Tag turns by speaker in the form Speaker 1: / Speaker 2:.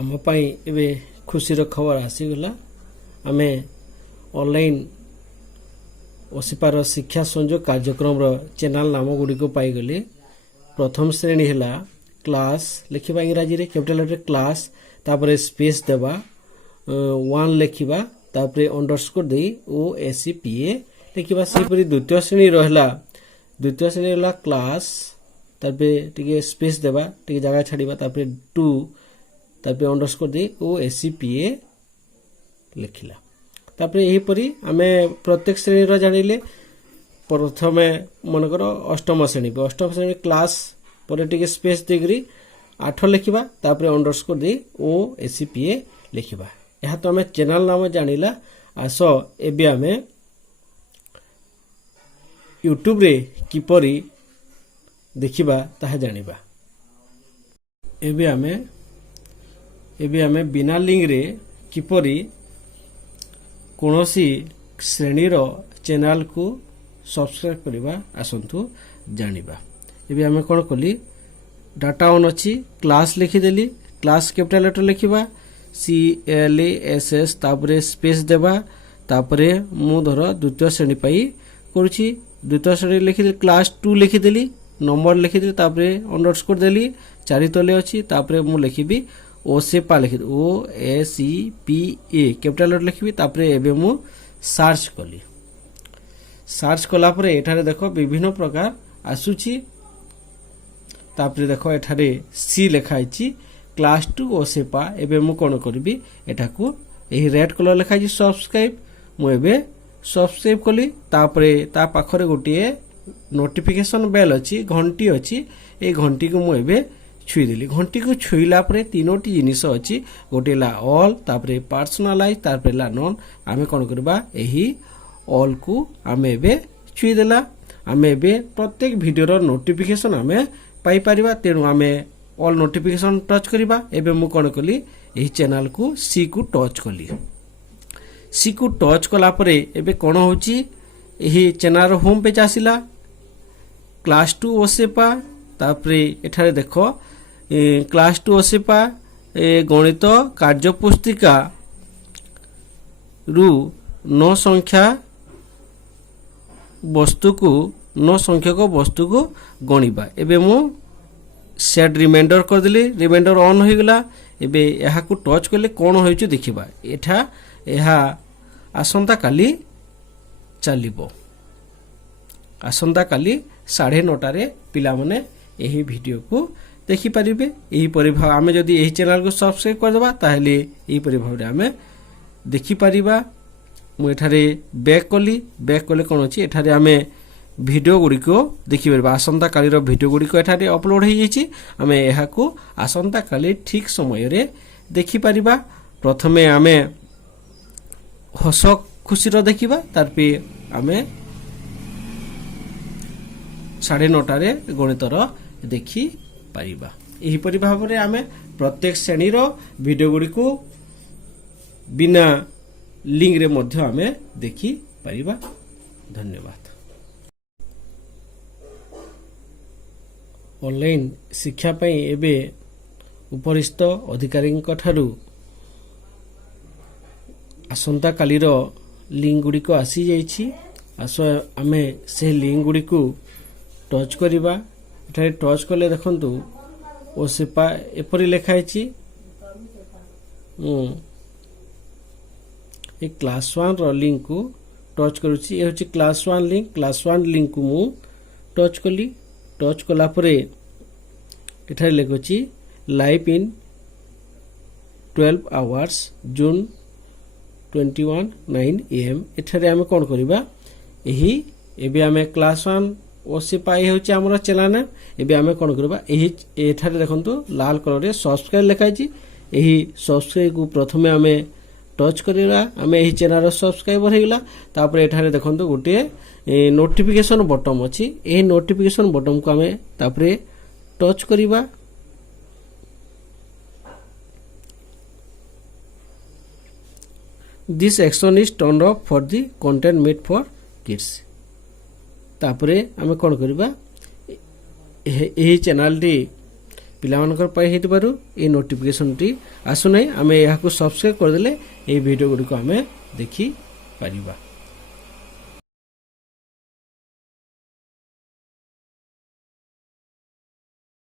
Speaker 1: ଆମ ପାଇଁ ଏବେ ଖୁସିର ଖବର ଆସିଗଲା ଆମେ ଅନଲାଇନ୍ ଓସିପାର ଶିକ୍ଷା ସଂଯୋଗ କାର୍ଯ୍ୟକ୍ରମର ଚ୍ୟାନେଲ୍ ନାମଗୁଡ଼ିକ ପାଇଗଲେ ପ୍ରଥମ ଶ୍ରେଣୀ ହେଲା କ୍ଲାସ୍ ଲେଖିବା ଇଂରାଜୀରେ କ୍ୟାପିଟାଲ୍ ଲେଟର୍ କ୍ଲାସ୍ ତାପରେ ସ୍ପେସ୍ ଦେବା ୱାନ୍ ଲେଖିବା ତାପରେ ଅଣ୍ଡରସ୍କୋର୍ ଦେଇ ଓ ଏସି ପି ଏ ଲେଖିବା ସେହିପରି ଦ୍ୱିତୀୟ ଶ୍ରେଣୀ ରହିଲା ଦ୍ୱିତୀୟ ଶ୍ରେଣୀ ହେଲା କ୍ଲାସ୍ ତାପରେ ଟିକେ ସ୍ପେସ୍ ଦେବା ଟିକେ ଜାଗା ଛାଡ଼ିବା ତାପରେ ଟୁ तप अंडरस्कोर दे ओ एसीपीए लिखला तापर यहीपर आम प्रत्येक श्रेणीर जान लें प्रथम ले मनकर अष्टम श्रेणी अष्टम श्रेणी क्लास पर स्पेस देकरी आठ लिखा तापर अंडरस्कोर दे ओ एसीपीए लिखा यह तो आम चेल नाम जान ला आस एम यूट्यूब्रे किपरी देखा ता जाना एवं आम এবি আমি বিনা লিঙ্করে কিপরি কোণী শ্রেণীর চ্যানেলকে সবসক্রাইব করা আসন্তু জাঁবা এবি আমি কোণ কলি data on অ্লাস লিখিদেলি class capital letter লিখবা সি এল এস এস তাপরে স্পেস দেবা তাপরে মু ধর দ্বিতীয় শ্রেণী পাই করছি দ্বিতীয় শ্রেণী লিখিদি ক্লাস টু লিখিদেলি নম্বর লিখিদি তাপরে অন্ডরস্কোর দেলি চারি তলে অপরে মু লিখিবি ओ सेपा लिखित O S E P A capital letter लिखिबी तापर एबे मु सर्च कली सर्च कला पर एठारे देखो विभिन्न प्रकार आसुची तापर देखो एठारे सी लिखाई छि क्लास 2 ओ सेपा एबे मु कोन करबी एठाकु एही रेड कलर लिखाई छि सब्सक्राइब मु एबे सब्सक्राइब कली तापर ता पाखरे गुटिए नोटिफिकेशन बेल अछि घंटी अछि ए घंटी को मु एबे ছুইদেলি ঘণ্টিকু ছুইলা পরে তিনোটি জিনিস অছি গোটে লা অল তারপরে পার্সোনালাইজ তারপরে লা নন আমি কণ কৰিব এই অল কু আমি এবে ছুইদেলা আমি এবে প্ৰত্যেক ভিডিঅ'ৰ নোটিফিকেশন আমি পাই পারিবা তেনু আমি অল নোটিফিকেশন টচ করিবা এবে মু কোন কলি এই চেনেল কু সি কু টচ কলি সি কু টচ কলা পরে এবে কোন হচ্ছি এই চেনেলৰ হোম পেজ আসিলা ক্লাছ টু ওসেপা তাৰপৰা এখানে দেখো ক্লাছ টু অছে পা গণিত কাৰ্যপুস্তিকা ৰু ন সংখ্যা বস্তুক ন সংখ্যক বস্তুক গণিব এবে মু সেট রিমাইন্ডর করেদেলি রিমাইন্ডর অন হয়ে গলা এবে এখন টচ কলে কণ হয়েছে দেখবা এটা আসন্তা কালি চালিব আসন্তা কালি সাড়ে নটার পিলা মানে এই ভিডিও কু দেখিপারে এইপরি ভাবে আমি যদি এই চ্যানেলকে সবসক্রাইব করে দেওয়া তাহলে এইপরি ভাবে আমি দেখিপার মু এখানে ব্যাক কলি ব্যাক কলে কম অনেক এখানে আমি ভিডিও গুড় দেখিপার আসন্তকাল ভিডিও গুড় এখানে অপলোড হয়ে যাই আমি আসন্তকাল ঠিক সময় দেখিপার প্রথমে আমি হস খুশি দেখা তারপরে আমি সাড়ে নটার গণিতর দেখি ପାରିବା ଏହିପରି ଭାବରେ ଆମେ ପ୍ରତ୍ୟେକ ଶ୍ରେଣୀର ଭିଡ଼ିଓ ଗୁଡ଼ିକୁ ବିନା ଲିଙ୍କରେ ମଧ୍ୟ ଆମେ ଦେଖିପାରିବା ଧନ୍ୟବାଦ ଅନଲାଇନ୍ ଶିକ୍ଷା ପାଇଁ ଏବେ ଉପରିସ୍ଥ ଅଧିକାରୀଙ୍କ ଠାରୁ ଆସନ୍ତାକାଲିର ଲିଙ୍କ ଗୁଡ଼ିକ ଆସିଯାଇଛି ଆସ ଆମେ ସେହି ଲିଙ୍କ ଗୁଡ଼ିକୁ ଟଚ୍ କରିବା এখানে টচ করলে দেখুন ও সেপা এপরি লেখা হয়েছি এই ক্লাস ওয়ান রিঙ্ক টচ করছি এ হচ্ছে class one link class one link মু টচ কলি টচ কলা পরে এখানে লেখছি live in twelve hours June twenty one nine M এখানে আমি কম করা এই এবার আমি ক্লাস ওয়ান ও সিপাহি হচ্ছে আমার চ্যানেল নাম এবে আমি কোণ করবা এই এখানে দেখুন লাল কলরে সবসক্রাইব লেখা আছে এই সবসক্রাইবু প্রথমে আমি টচ করা আমি এই চ্যানেল সবসক্রাইবর হয়ে গলা তাপরে এখানে দেখুন গোটিয়ে নোটিফিকেসন বটম অছি এই নোটিফিকেসন বটম কু আমি তাপরে টচ করা this action is ton of for the content made for kids ତାପରେ ଆମେ କ'ଣ କରିବା ଏହି ଚ୍ୟାନେଲ୍ଟି ପିଲାମାନଙ୍କର ପାଇଁ ହେଇଥିବାରୁ ଏଇ ନୋଟିଫିକେସନ୍ଟି ଆସୁନାହିଁ ଆମେ ଏହାକୁ ସବସ୍କ୍ରାଇବ୍ କରିଦେଲେ ଏହି ଭିଡ଼ିଓ ଗୁଡ଼ିକୁ ଆମେ ଦେଖିପାରିବା